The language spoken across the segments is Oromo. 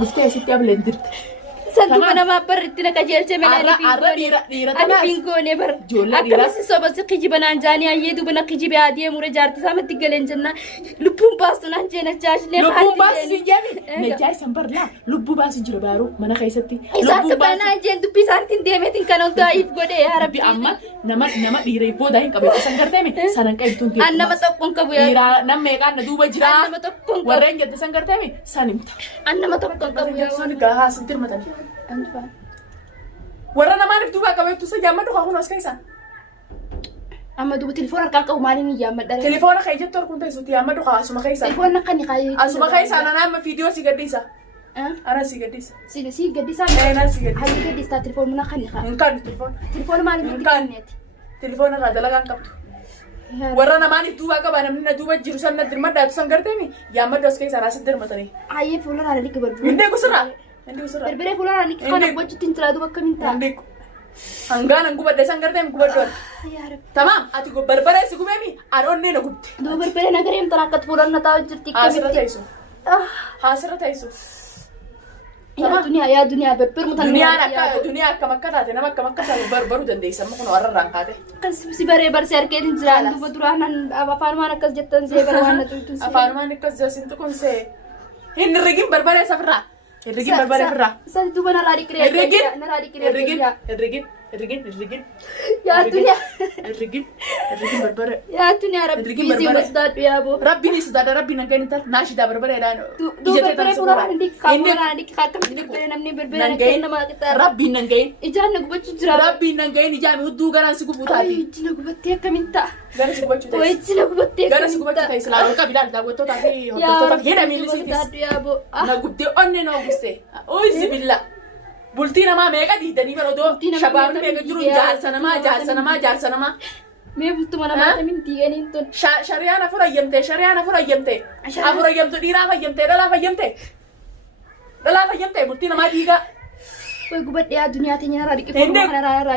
مفتاح ستي قبل ندرت سنتو أنا ما برت لك أجلت من أنا فينكوني بر أكمل سو بس قيجي بنا جاني أيدو بنا قيجي بعديه مرة جارت سامت تقولين جنة لبوم باستون أنجينا جاش ليه لبوم باس سجاني نجاي سنبر لا لبوم باس جربارو منا خيستي لبوم باس أنا أنجين دبي سانتين ديمتين كانوا تايف قدي يا ربي أما نما ديري بودا هين كبير سنكرتامي سنن كايتون تي أنا ما تبقون كبير ديرا نما كان ندوب جرا أنا ما تبقون ورين جد سنكرتامي سنمت أنا ما تبقون كبير سن كها سنتر متن أنفع ورنا ما نكتبها كبير تسجل ما دخل هنا سكيسان أما دوب تلفون كاكا ومالي يا مدار تلفون خيجت تركون تيسوتي أما دخل أسمع خيسان تلفون نقني خاي أسمع خيسان أنا ما فيديو سيجديسا أنا سيجديسا سي قديسا أنا سيجديسا هاي قديسا تلفون من خاني خا إنكان تلفون مالي إنكان تلفون هذا لقان كبتو ورنا ما نكتبها كبار من ندوب جيروسان ندير ما دات سنكرتامي يا ما دوس كيسان أسد در متني هاي فلان على ليك بربر عندك وسرة عندك وسرة بربر فلان على ليك خانك وجه تنتلا دوب كمينتا عندك هنگان هنگو بده سنگرتامي كبر يا رب تمام أتي كو بربرة سكوبامي أرون نينا كبت دو بربر نغريم تراكت فلان نتاو جرتي حاصرة كمينتا تيسو حاصرة تيسو يا دنيا بربر متن دنيا كمكة نما كمكة بربرو دندي سمكونو أرر رانكاته kan si bare bar ser ke din jiran du baduranan aba farmana kas jettan se barwana tu أفارما نكز جالسين تكون سه هن الرجيم بربرة سفرة الرجيم بربرة فرة sa du bana radi kre الرجيم ya dunya الرجيم بربرة ya dunya rabbi si musdad ya bo ربي نسداد ربي نكين تر ناشي دا بربرة دانو du berbere pularan dik khamana dik khatam berbere namni berbere نكين nama kita ربي نكين ijan nagu bacu jira ربي نكين إجامي هدو غران سكوب ay وتاتي jinagu batte kaminta غران سكوب oy وتاتي jinagu batte غران سكوب وتاتي سلام كابيلان دا وتو تاتي هدو تاتي هنا ميلي سيتيس ya bo نقبتي أني نوبستي أوزي بالله بولتينا ما ميجا دي دني برودو شباب ميجا جرو جال سنما me butu mana mata minti ganin ton شريانا فرا يمتي أفرا يمتو دلا فيمتي بولتينا ما ديجا oy gubat ya dunya tanya radi ke Hindi.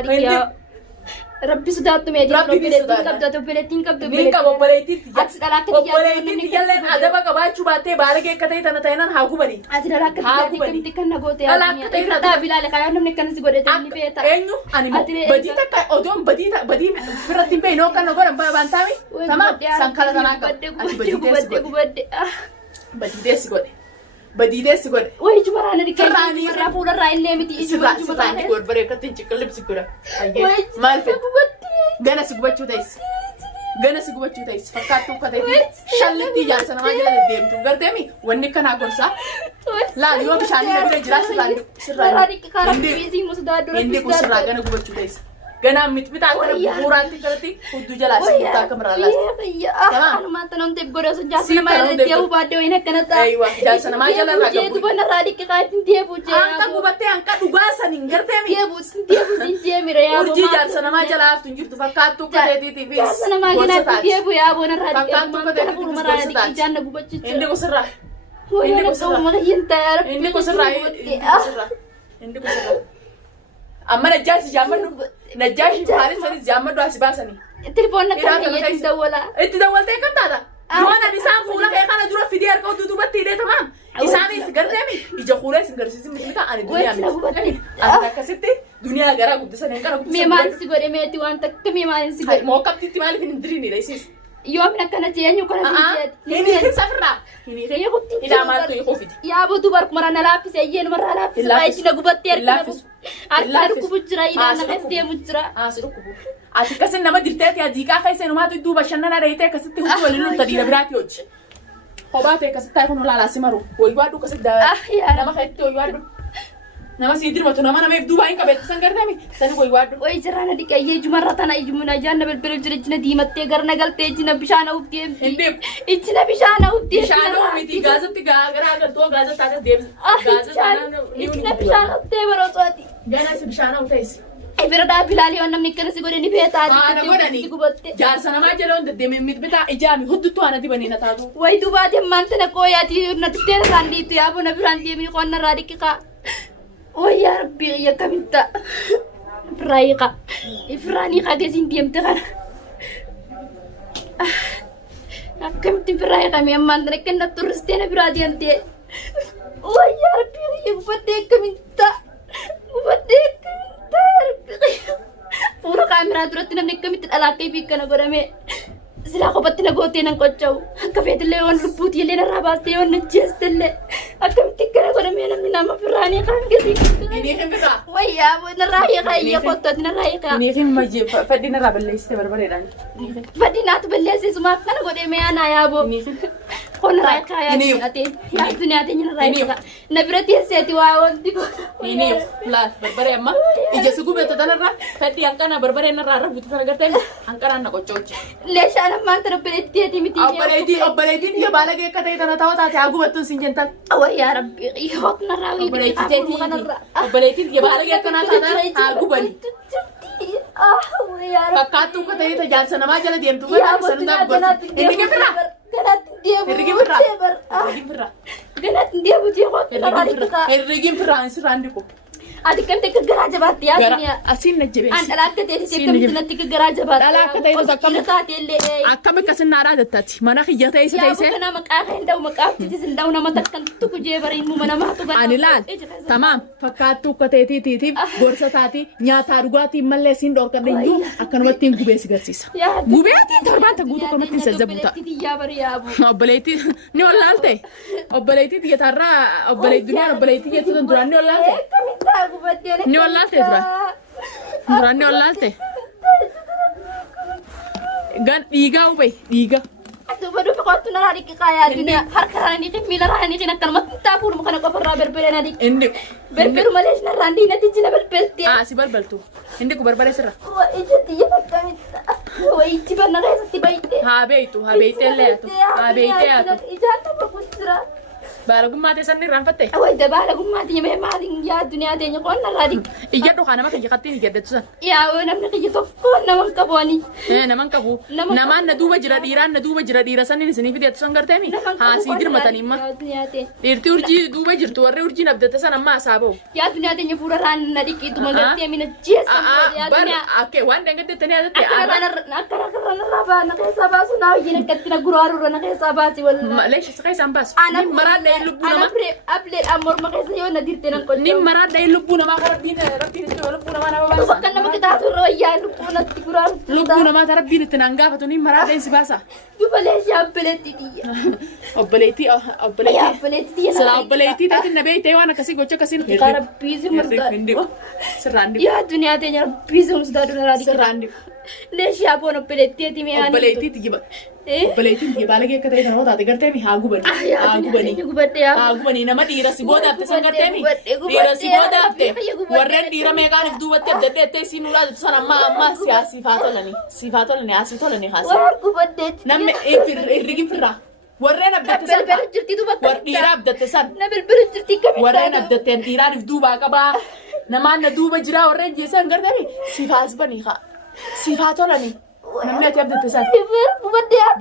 radi ya rabbi sudah tu meja Rabbi sudah. tingkap tu Ninka bobaleetti Ati dalaka bobaleetti yalle adaba qabaachuu baattee baalagee akka ta'e tana ta'inaan haa gubanii. ati dalaka tingkap kan nagote ya Dalaka ta'e dunya ta bilal kaya namni kan si godete ni beta Eenyu ani badii takka odoon badii firratti hin beekne kan godhan baantaami. Tamaam sankala tanaa qabu. Ati badii deessi godhe. Wai jumarana dikai Firraanii. marra fuula ra ille miti Sirraa ni godhe akkatti hin ciqqallibsi godha. Maal fedhe? Gana si gubachuu ta'is fakkaattuu akka ta'etti shallitti ijaarsa namaa jala deddeemtu garteemi wanni kanaa gorsaa laal yoo bishaanii na bira jiraa sirraa hindi kun sirraa gana gubachuu ta'is ganaa mixmixaa kana bu'uuraatti kanatti hudduu jalaa si guttaa akka miraa laas anu mantan on teb godo so jaasa nama ele dia ubade ina kanata aywa jaasa namaa jala irraa je tu bana radi ke kaatin dia buje anka gubattee anka dhugaasan hin garteemi dia bu sin je mira ya urjii jaarsa namaa jala haftu hin jirtu fakkaattuu akka ta'eetiitii fi jaasa nama gina dia bu ya bona radi Fakkaattuu akka ta'eetiitii ke gorsa radi taati. janna gubachi Hindi ko sirraa Hindi ko sa mga yinta ya rabbi Hindi ko sirraa hindi ko sirraa amma najjaashi Buhaarii sanis jaammadu asi baasanii. Telefoon na kan itti dawwala. Itti dawwaltee kan taata. Yoon ani isaan fuula kee kana dura fidee harka duubatti hidhee tamaam. Isaanis garteemi ija fuulee isin garsiisin miti ani duniyaa miti. Ani akkasitti duniyaa garaa guddisanii gara guddisanii. Mee maal si godhe meeti waan takka mee maal si godhe. Moo qabxitti maaliif hin diriinidha isiis. Yoom akkana jeenyu kana si jeeti. Hin safirraa. Ilaa maaltu hiikufiti. Yaa botu barkumara na laaffise ayyeen marraa laaffise. Itti na gubattee harkina harka dhukkubu jira ilaa na kas deemu jira. Si dhukkubu. Ati kasin nama dirteeti adiiqaa keessa inumaatu idduu bashannana dheeyitee akkasitti hundi waliin lolta dhiira biraati hojii. Kophaa ta'e akkasitti taa'ee kun olaalaa si maru. Wayyuu akkasitti nama keessatti wayyuu nama si dirmatu nama nameef duubaa hin qabeetti san garteemi sani wayyuu. Wayi jiraan dhiqayyee jumarra tana ijumuna jaanna bilbila jira jina diimattee garna galtee jina bishaan hawuf deemti. Hin deemu. Ijina bishaan hawuf deemti. Bishaan hawuf miti gaazatti garaa galtoo gaazatti akka deemsi. Ijina bishaan hawuf deema yeroo sooti. Gana si bishaan hawuf ta'es. Bira daa bilaalee waan namni akkana si godhe ni beetaa. Haana godhani. Jaarsa namaa jala hundi deemee mitbitaa ijaami hudduttu haana dibanii na taatu. Wayi dubaatee maanta na qooyaati na dhuftee na isaan dhiitu yaaboo na biraan deemee qonna irraa dhiqiqaa. Wayi yaa rabbi yakkaminta. Firaayiqa. Firaaniiqa geessiin deemte kana. Akkamitti firaayiqa mee ammaan tana kenna turistee na biraa deemtee. Wayi yaa rabbi. وفديك كمنتا وفديك كمنتا فورا كاميرا درتنا من كمنتا الاقي بيك انا غرمي سلا خبتنا غوتينا كوتشو كفيت اللي وان لبوتي اللي نراباستي وان نجست اللي اكمتك انا غرمي انا من ما فراني خان قدي ini kan beda ويا نراي خايا كوتو نراي خا ini kan maji fadina rabal liste berbeda dan فدينا تبلي سما كان غودي مي انا يا ابو ini kan كون راي خايا يا دنيا تني راي خا نبرتي سيتي واون دي ini lah berbeda amma ija sugu beta tanara fadi angkana berbeda narara butu saragarten angkana na kochochi ليش انا ما تربيتي تيمتي obbaleti dia balage katay tana taw ta agu batun sinjentan او يا ربي يحطنا راوي obbaleti dia balage kana ta agu bani يا رب fakatu katay ta jansa nama jala diem tu kan sanunda bos ini ke pira Irigi pira Ganat dia buji khotna radika irigi pira ansirandi ko adikam tek garaja bat ya dunia asin najebe an alaka te tekam tunati garaja bat alaka te zakam ta tele akam kasna arada tati mana khiyata isa ya isa kana maqahin daw maqafti tindaw na matakan tuku jebari mu mana ma tu anilal tamam fakatu kateti titi gorsa tati nyata rugati malle sin dor kadindu akan watin gube sigarsisa gube ati tarbata gutu kamatin sazabuta ya bari ya abu obbaleti ni wallalte obbaleti dia tarra obbaleti dunia obbaleti dia tudun duran ni wallalte ni wallalte duran ni wallalte gan diga ube diga Aduh, baru pekot na radik kaya dunia har karani ni mila rani kina kan mat tapur mukana ko farra berbere na dik indi berberu males na randi na tijina berbelti si balbal tu indi ku berbere sira wa ijati ya kamita wa ijiban na resa tibaite ha beite le tu ha beite atu ijata bakusra baragumate sanni ranfatte awai da baragumate me malin ya dunia de ni kon na radik iya do kana maka jikatti gedde tusan ya wa namni ki to kon na man kaboni naman kabu naman na duba jira dira sanni sini fide tusan gartemi ha sidir matani ma irti urji duba jirtu warre urji nabdata san amma asabo ya dunia de ni fura ran na dik itu magatti amina jesa ya dunia ake wande ngate tani adate akara na raba na kesa basu na yina katina guraru na kesa basi wal lesh sakay sambas marada lubu nama able amor makesa yo na dirte nan ko nim marada lubu nama rabbina lubu nama na basa bakkan nama kita turo ya lubu na guraru lubu nama rabbina tananga fatu nim marada sibasa dubale ya beleti dia obbaleti ya beleti sala obbaleti tati nabe te wana kasi gocha kasi kara busy marda serandi ya dunia te nya busy musda do radi serandi lesh ya bono beleti ti me ani obbaleti tiba obbaleti tiba balage katay na hota de garte mi hagu bani hagu bani nama dira siboda te sangarte mi dira siboda te warren dira megan duwate de te sinula sana ma sifatolani asitolani hasa namme irrigi firra warren abdatte san bel jirti du bakka war dira abdatte san na bel jirti kam warren abdatte dira duba qaba nama na duba jira warren jesan garte mi sifas bani ha sifatolani namni ati abdatte san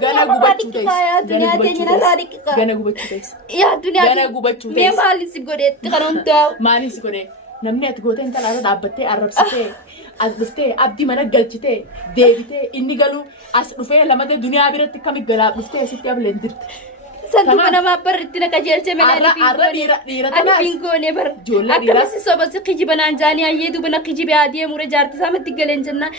gana gubachuu ta'es gana gubachuu ta'es ya dunia gana gubachuu me ta'es mali si godetti kanonta maali si godhe namni ati goote intala irra dhaabbattee arrabsitee as dhuftee abdii mana galchitee deebitee inni galu as dhufee lamatee duniyaa biratti kamit galaa dhuftee sitti ableen dirte santu mana mabar itina kajelche melani arra dhiira ani tanaas finko ne bar Ijoollee dhiiraa. akkamisi soba si kijiba naan jaanii ayyeedu bana kijibe adiyee mure jaarti saamatti galeen jenna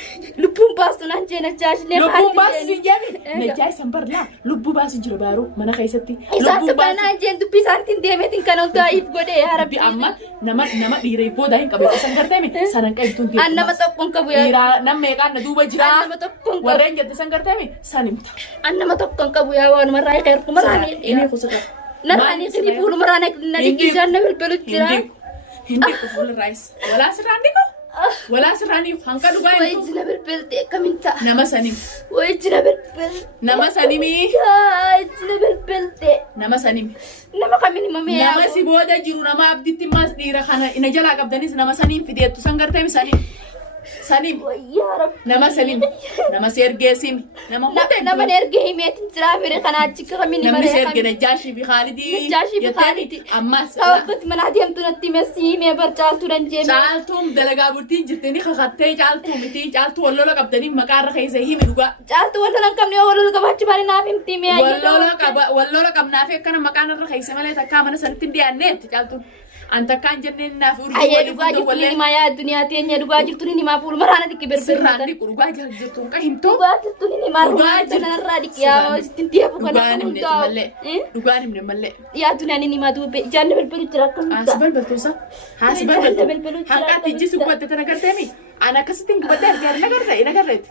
lubbuun baastu naan jeena jaashlee lubbuun baasi si jeemi najaa isan barlaa lubbuu baasi jira baaruu mana keessatti isaan tokko naan jeen dubbii isaaniitiin deemeetiin kanan taa'if godhe yaa rabbi amma nama dhiira booda hin qabeessa san garteemi sanan qabituun an nama tokkoon qabu yaa dhiira nam meeqaan na duuba jira an nama tokkoon qabu warreen jette san garteemi san himta an nama tokkoon qabu yaa waanuma irraa eegaa erguma raanii inni kusata narraanii sirrii fuuluma raanii na dhiqqisaan na bilbilu jira hindi ko full rice wala sirraandi ko wala sirraani hanqa dhugaa hin wayijina bilbilte kaminta nama sanim wayijina bilbilte nama sanimi wayijina bilbilte nama sanimi nama kamini mamee yaa nama si booda jiru nama abditti mas dhiira kana ina jalaa qabdanis nama saniin fideettu san garteemi sanim yaa rabbi nama sanim nama si ergeesimi nama hundee nama erge himeetin jira fire kana achi kamini namni si maree erge najjaashii fi khaalidii Najjaashii fi jetteeni Khaalidii. ammas sababbatti mana deemtu natti messi himee bar caaltu nan jeeme caaltuun dalagaa bultiin jirtanii kakattee caaltuu miti caaltuu wallola qabdanii maqaarra keessa himi dhugaa caaltu wallola hin qabne wallola qabaachi baane naaf himti mee wallola qabnaafi akkana maqaan irra keessa malee takkaa mana sanitti hin dhiyaanneetti caaltuun أنت كان جنين نافور أيه دقاجر توني ما يا الدنيا تيني دقاجر توني ما فول مرة ديك بربر سرّاني كروجاجر جرتون كهيمتو دقاجر توني ما أنا رادك يا تنتيه بكرة دقاني من الملة دقاني من الملة يا الدنيا نني ما دو جانب البلد تراكم حاسبال بلتوسا حاسبال بلتو هنقا تيجي سوى تتنكرتني أنا كستين كبدر أنا قررت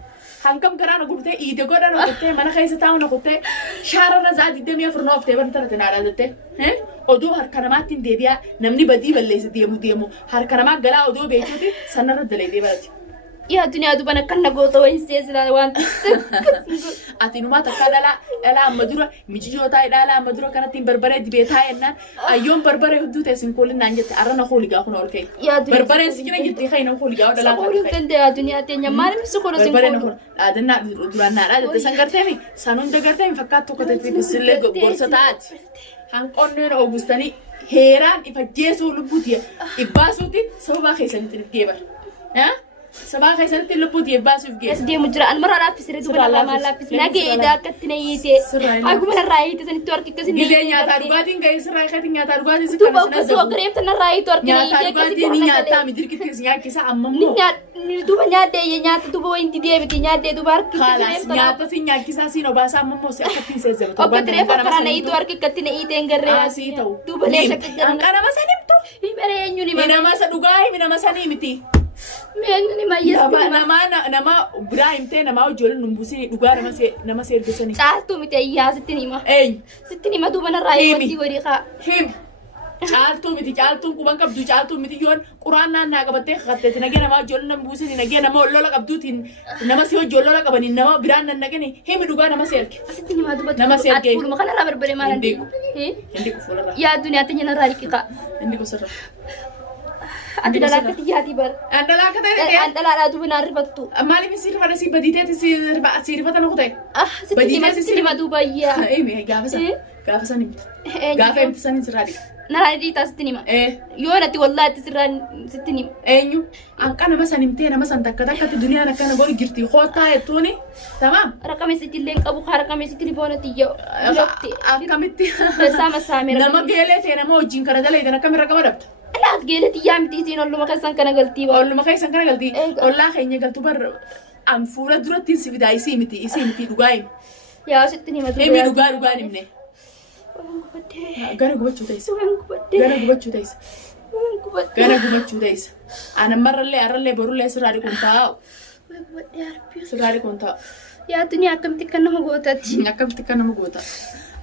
هنكم كرانا قلت إيده قرانا قلت ما أنا خايسة تاونا قلت شهرنا زاد الدنيا فرنوف تبى نترى تنالا دته ها أدو هركنامات تنديبيا نمني بدي بلليس ديمو هركنامات قلا أدو بيجودي سنة رد لي ديبرتي يا الدنيا دو بنا كنا قوتو وينسيس لا وان أتينو ما تكادا لا مدورة ميجيو تاي لا مدورة كانت تيم بربرة دبيتها إننا أيام بربرة هدو تسين كل نانجت أرانا خولي قاخنا أوركي بربرة سكينا جتي خاينا خولي قاو دلا خولي تندي يا الدنيا تينيا مالي مسكورو سين بربرة نخول أدنى دوران نارا تسانغرتني سانون دغرتني فكات توكتي بسلة غورساتات هنقولن أوغستاني هيران إفجيسو لبوتيا إباسوتي سببا خيسان تلبيبر ها سبا خيسان تلبوتيا إباسو فجيس بس دي مجرى المرة لا في سرير ولا ما لا في سناجي إذا كتنيتي أقوم أنا رايت تسني توركي كسني جزء تارغاتين كيس راي خاتين تارغاتين سكان سنة زوج قريب تنا رايت توركي تارغاتين نياتا مدير كتير سنيا كيسا أممو دوبا نياتا نياتا دوبا وين تدي بتي نياتا دوبا خلاص نياتا سنيا كيسا سينو باسا أممو سأكتين سيزم أبتري فكرنا يتوركي كتني إيتين سيتو دوبا ليش كتير أنا ما سنمتو إيه ينوني ما ما سدوغاي ما سنيمتي مينوني ما يسمع nama Ibrahim te nama ujol numbusi duga nama se ergesani caaltu miti ayyaa sittini ma ey sittini ma duuba narraa wanti godhi kaa him caaltu kuban qabdu caaltu miti yoon quraan naannaa qabattee kakatteeti nagee nama ujol numbusi nagee nama lola qabduutiin nama si ujol lola qabani nama biraan nannagani himi duga nama se erge sittini ma duuba nama se erge fuuluma kanarraa barbare maal hindi ku fuularraa yaa duniyaa tanya narraa liqi kaa hindi ku sirra ati dalaakati jaati bar andalaa duuba naa rifattu maaliif sirfata si baditeeti sirfata na kutee sittini ma duuba ayyaa gaafa san himta gaafa himta san sirraa dhiqa narraa dhiitaa sittini ma yoo natti wallaa itti sirraan sittini ma eenyu anqa nama san himtee nama san takka takkatti duniyaan akkana godhu jirti hoottaa jettuuni tamaam raqameessitti illee qabu kaa raqameessitti lifoonatti yoo akkamitti keessaa massaamee nama geelee ta'e nama wajjin kana dalaydan akkami raqama dhabda laat geeleti yaa miti isiin olluma keessan kana galtii ba olluma keessan kana galtii ollaa keenya galtu bar an fuula duratti sibidaa isii miti dhugaa himi yaa sitti nima himi dhugaa himne gara gubachuu ta'isa ana marrallee arrallee borullee sirraa dhiqun taa'u yaa dunia akkamitti kan nama goota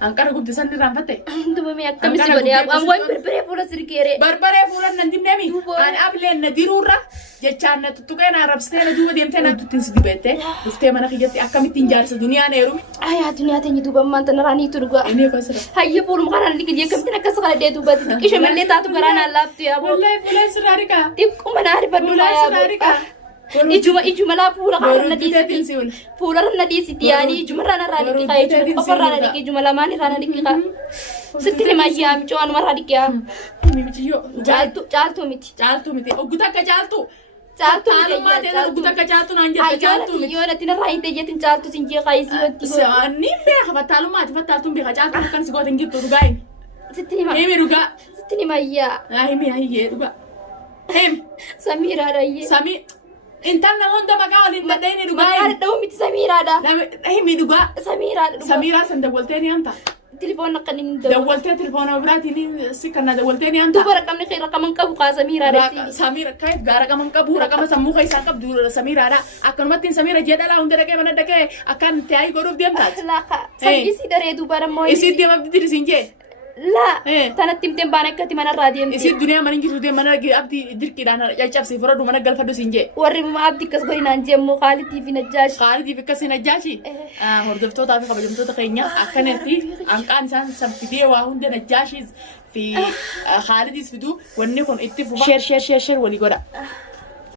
Angkara gubde san rampate. Duba mi akkamisi godhe an way berbere fuula sirgeere. Berbere fuula nan dimnemi. An able na dirura jechaan na tuttuqee na rabsitee na duuba deemtee na tuttin si dibette. Duftee mana kiyyatti akkamittiin jaarsa duniyaa na heerumi. Ayaa duniyaa teenye duuba maanta naraanii turgaa. Inni fasira. Hayya fuuluma kanaan liqii akkamittiin akkas kana dee duuba xiqqishe mallee taatu garaa naan laaftu yaa boo. Wallahi fuula sirraa dhiqaa. Xiqquma naa rifadhu yaa boo. Ijuma la fuula kana diisiti fuula rana diisiti yaani ijuma rana raadiki kaa ijuma qofa rana diki ijuma lamaani rana diki kaa sitti ni mayyaa michoo anuma raadiki yaa caaltu miti ogguta akka caaltu taalummaa ta'e ogguta akka caaltu naan jette caaltu miti yoo natti narraa hin ta'eetin caaltu sin jee kaayisii watti ni beeka fattaalummaati fattaaltuun beeka caaltu akkan si gootan jirtu dhugaa himi sitti ni himi dhugaa sitti ni mayyaa himi hiyyee dhugaa himi Samiiraadha iyyee Samii intan namoota maqaa waliin dandeenye dhugaa maqaan dha'u miti Samiiraadha himi dhugaa Samiiraadha Samiiraa san dawwaltee ni hanta telefoon akka inni dawwaltee telefoona biraatiin si kana dawwaltee ni hanta duba raqamni kee raqaman qabu kaa Samiiraadha Samiira kayit gaa raqaman qabu raqama sammuu keessaa qabdu Samiiraadha akkanumattiin Samiira jee dhalaa hunda dhaqee mana dhaqee akkaan itti haayii godhuuf deemtaati laaka isii daree duuba rammoo isii deemabdi dirisiin jee la tanatti himteen baan akkatti manarraa deemte isii duniyaa mana jirtu deem mana abdi dirqiidhaan caccabsee fudhadhu mana galfadhu siin jee warri abdi akkas godhinaan jeemmoo Khaalitii fi Najjaashi akkas Najjaashi hordoftootaa fi kabajamtoota keenya akkanatti hanqaan isaan saffidee waa hunda Najjaashis fi Khaalitis fiduu wanni kun itti fufa sheer walii godha